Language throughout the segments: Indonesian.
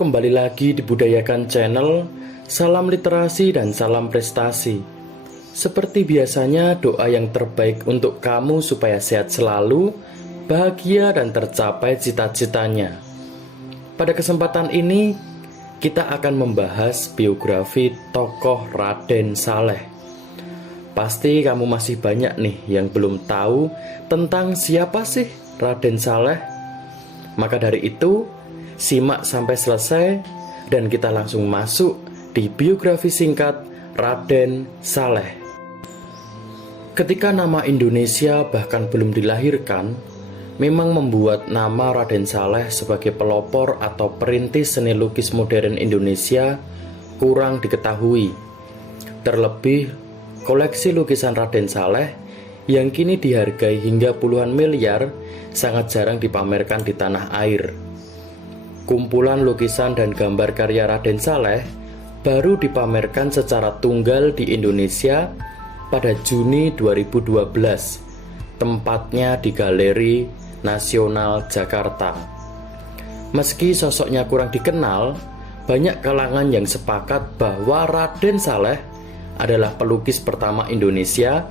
kembali lagi di Budayakan Channel. Salam literasi dan salam prestasi. Seperti biasanya, doa yang terbaik untuk kamu supaya sehat selalu, bahagia dan tercapai cita-citanya. Pada kesempatan ini, kita akan membahas biografi tokoh Raden Saleh. Pasti kamu masih banyak nih yang belum tahu tentang siapa sih Raden Saleh. Maka dari itu, simak sampai selesai dan kita langsung masuk di biografi singkat Raden Saleh. Ketika nama Indonesia bahkan belum dilahirkan, memang membuat nama Raden Saleh sebagai pelopor atau perintis seni lukis modern Indonesia kurang diketahui. Terlebih, koleksi lukisan Raden Saleh yang kini dihargai hingga puluhan miliar sangat jarang dipamerkan di tanah air. Kumpulan lukisan dan gambar karya Raden Saleh baru dipamerkan secara tunggal di Indonesia pada Juni 2012, tempatnya di Galeri Nasional Jakarta. Meski sosoknya kurang dikenal, banyak kalangan yang sepakat bahwa Raden Saleh adalah pelukis pertama Indonesia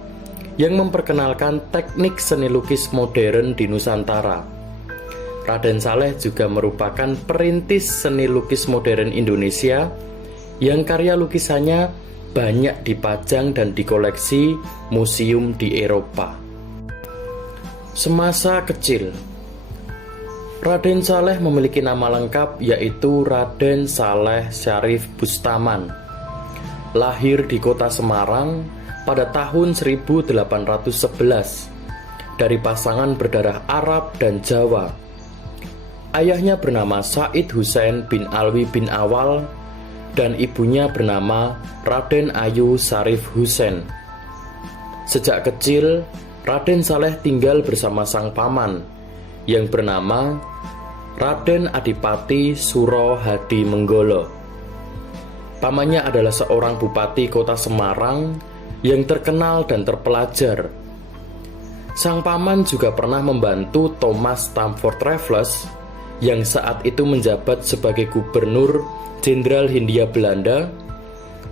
yang memperkenalkan teknik seni lukis modern di Nusantara. Raden Saleh juga merupakan perintis seni lukis modern Indonesia yang karya lukisannya banyak dipajang dan dikoleksi museum di Eropa. Semasa kecil, Raden Saleh memiliki nama lengkap yaitu Raden Saleh Syarif Bustaman. Lahir di kota Semarang pada tahun 1811 dari pasangan berdarah Arab dan Jawa. Ayahnya bernama Said Husain bin Alwi bin Awal dan ibunya bernama Raden Ayu Syarif Husain. Sejak kecil, Raden Saleh tinggal bersama sang paman yang bernama Raden Adipati Suro Hadi Menggolo. Pamannya adalah seorang bupati kota Semarang yang terkenal dan terpelajar. Sang paman juga pernah membantu Thomas Stamford Raffles yang saat itu menjabat sebagai gubernur Jenderal Hindia Belanda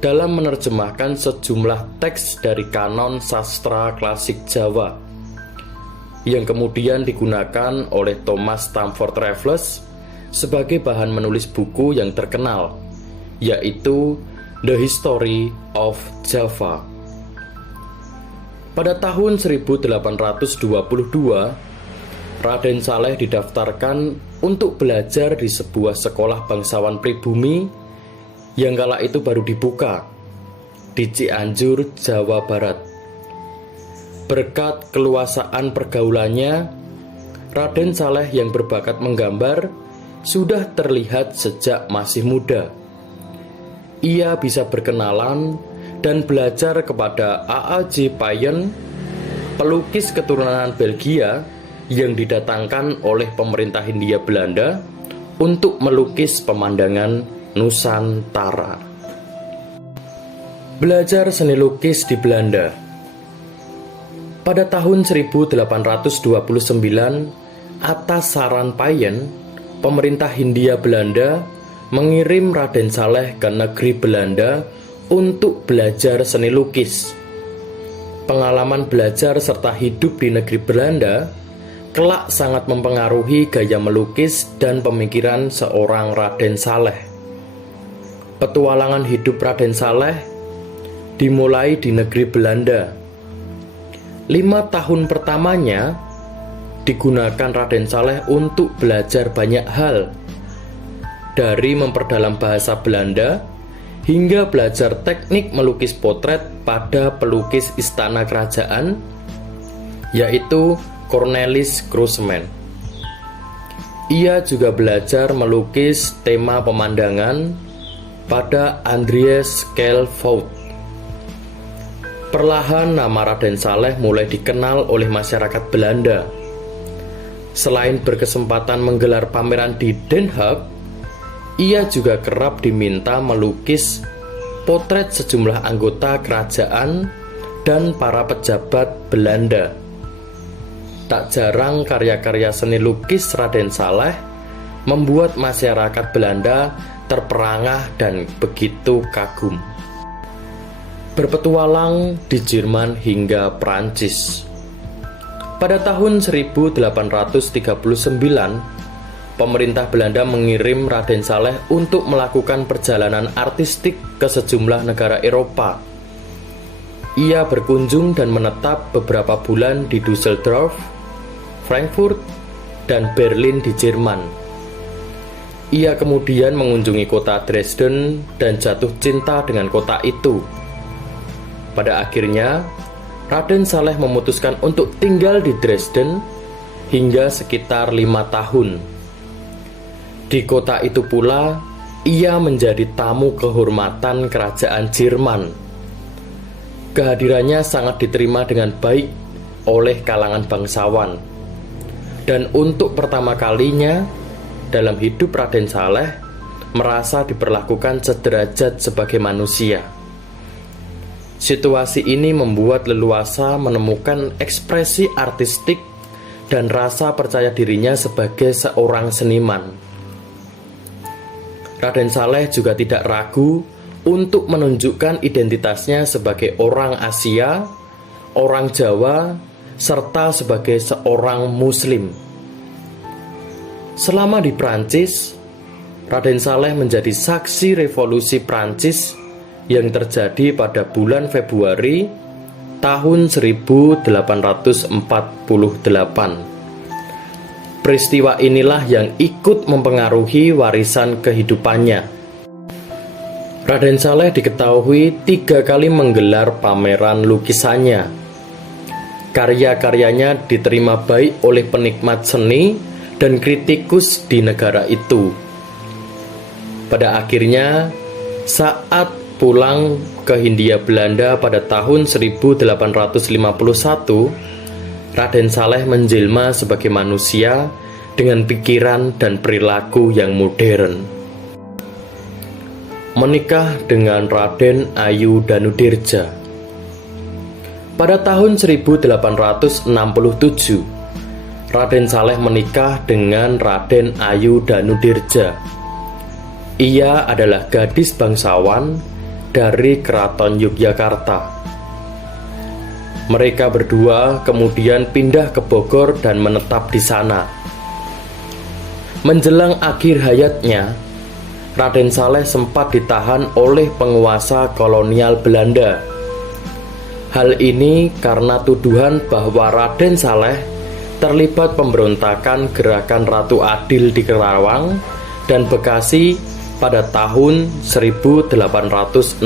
dalam menerjemahkan sejumlah teks dari kanon sastra klasik Jawa yang kemudian digunakan oleh Thomas Stamford Raffles sebagai bahan menulis buku yang terkenal, yaitu The History of Java. Pada tahun 1822, Raden Saleh didaftarkan untuk belajar di sebuah sekolah bangsawan pribumi yang kala itu baru dibuka di Cianjur, Jawa Barat. Berkat keluasaan pergaulannya, Raden Saleh yang berbakat menggambar sudah terlihat sejak masih muda. Ia bisa berkenalan dan belajar kepada A.A.J. Payen, pelukis keturunan Belgia yang didatangkan oleh pemerintah Hindia Belanda untuk melukis pemandangan Nusantara. Belajar seni lukis di Belanda. Pada tahun 1829, atas saran Payen, pemerintah Hindia Belanda mengirim Raden Saleh ke negeri Belanda untuk belajar seni lukis. Pengalaman belajar serta hidup di negeri Belanda kelak sangat mempengaruhi gaya melukis dan pemikiran seorang Raden Saleh. Petualangan hidup Raden Saleh dimulai di negeri Belanda. 5 tahun pertamanya digunakan Raden Saleh untuk belajar banyak hal, dari memperdalam bahasa Belanda hingga belajar teknik melukis potret pada pelukis istana kerajaan, yaitu Cornelis Croeseman. Ia juga belajar melukis tema pemandangan pada Andries Schelvoet. Perlahan nama Raden Saleh mulai dikenal oleh masyarakat Belanda. Selain berkesempatan menggelar pameran di Den Haag, ia juga kerap diminta melukis potret sejumlah anggota kerajaan dan para pejabat Belanda. Tak jarang karya-karya seni lukis Raden Saleh membuat masyarakat Belanda terperangah dan begitu kagum. Berpetualang di Jerman hingga Prancis. Pada tahun 1839, pemerintah Belanda mengirim Raden Saleh untuk melakukan perjalanan artistik ke sejumlah negara Eropa. Ia berkunjung dan menetap beberapa bulan di Düsseldorf, Frankfurt, dan Berlin di Jerman. Ia kemudian mengunjungi kota Dresden dan jatuh cinta dengan kota itu. Pada akhirnya, Raden Saleh memutuskan untuk tinggal di Dresden hingga sekitar 5 tahun. Di kota itu pula, ia menjadi tamu kehormatan kerajaan Jerman. Kehadirannya sangat diterima dengan baik oleh kalangan bangsawan. Dan untuk pertama kalinya dalam hidup Raden Saleh merasa diperlakukan sederajat sebagai manusia. Situasi ini membuat leluasa menemukan ekspresi artistik dan rasa percaya dirinya sebagai seorang seniman. Raden Saleh juga tidak ragu untuk menunjukkan identitasnya sebagai orang Asia, orang Jawa, serta sebagai seorang Muslim. Selama di Prancis, Raden Saleh menjadi saksi revolusi Prancis yang terjadi pada bulan Februari tahun 1848. Peristiwa inilah yang ikut mempengaruhi warisan kehidupannya. Raden Saleh diketahui 3 kali menggelar pameran lukisannya. Karya-karyanya diterima baik oleh penikmat seni dan kritikus di negara itu. Pada akhirnya, saat pulang ke Hindia Belanda pada tahun 1851, Raden Saleh menjelma sebagai manusia dengan pikiran dan perilaku yang modern. Menikah dengan Raden Ayu Danudirja. Pada tahun 1867, Raden Saleh menikah dengan Raden Ayu Danudirja. Ia adalah gadis bangsawan dari Keraton Yogyakarta. Mereka berdua kemudian pindah ke Bogor dan menetap di sana. Menjelang akhir hayatnya, Raden Saleh sempat ditahan oleh penguasa kolonial Belanda. Hal ini karena tuduhan bahwa Raden Saleh terlibat pemberontakan gerakan Ratu Adil di Kerawang dan Bekasi pada tahun 1867.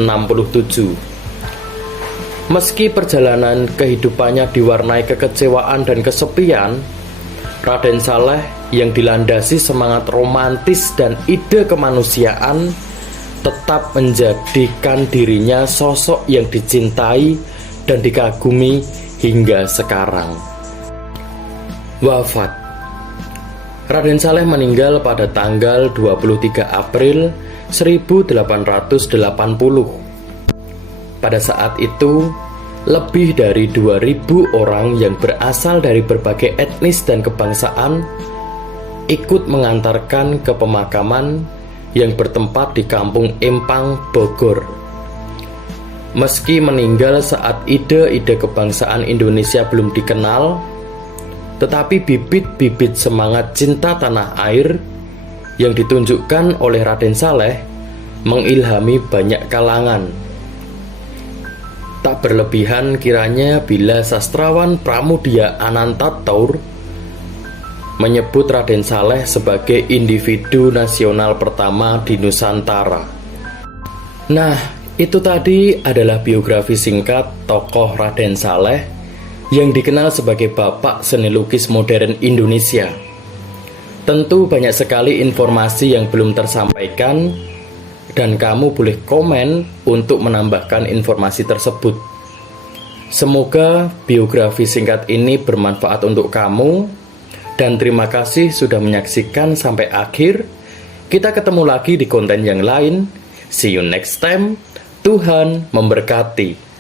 Meski perjalanan kehidupannya diwarnai kekecewaan dan kesepian, Raden Saleh yang dilandasi semangat romantis dan ide kemanusiaan tetap menjadikan dirinya sosok yang dicintai dan dikagumi hingga sekarang. Wafat. Raden Saleh meninggal pada tanggal 23 April 1880. Pada saat itu, lebih dari 2.000 orang yang berasal dari berbagai etnis dan kebangsaan ikut mengantarkan ke pemakaman yang bertempat di Kampung Empang, Bogor. Meski meninggal saat ide-ide kebangsaan Indonesia belum dikenal, tetapi bibit-bibit semangat cinta tanah air yang ditunjukkan oleh Raden Saleh mengilhami banyak kalangan. Tak berlebihan kiranya bila sastrawan Pramudia Anantatur menyebut Raden Saleh sebagai individu nasional pertama di Nusantara. Nah, itu tadi adalah biografi singkat tokoh Raden Saleh yang dikenal sebagai bapak seni lukis modern Indonesia. Tentu banyak sekali informasi yang belum tersampaikan, dan kamu boleh komen untuk menambahkan informasi tersebut. Semoga biografi singkat ini bermanfaat untuk kamu, dan terima kasih sudah menyaksikan sampai akhir. Kita ketemu lagi di konten yang lain. See you next time. Tuhan memberkati.